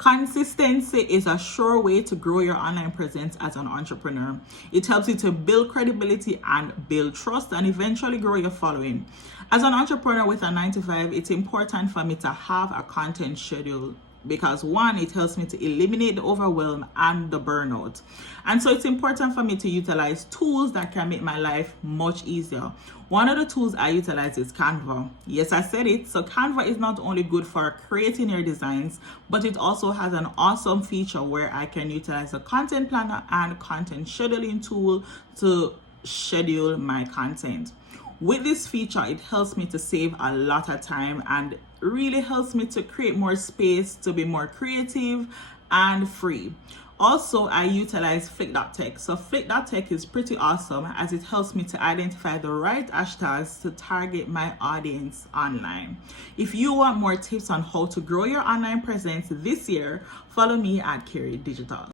Consistency is a sure way to grow your online presence as an entrepreneur. It helps you to build credibility and build trust and eventually grow your following. As an entrepreneur with a 9-to-5, it's important for me to have a content schedule because one, it helps me to eliminate the overwhelm and the burnout. And so it's important for me to utilize tools that can make my life much easier. One of the tools I utilize is Canva. Yes, I said it. So Canva is not only good for creating your designs, but it also has an awesome feature where I can utilize a content planner and content scheduling tool to schedule my content. With this feature, it helps me to save a lot of time and really helps me to create more space to be more creative and free. Also, I utilize Flick.tech. So Flick.tech is pretty awesome as it helps me to identify the right hashtags to target my audience online. If you want more tips on how to grow your online presence this year, follow me at Carey Digital.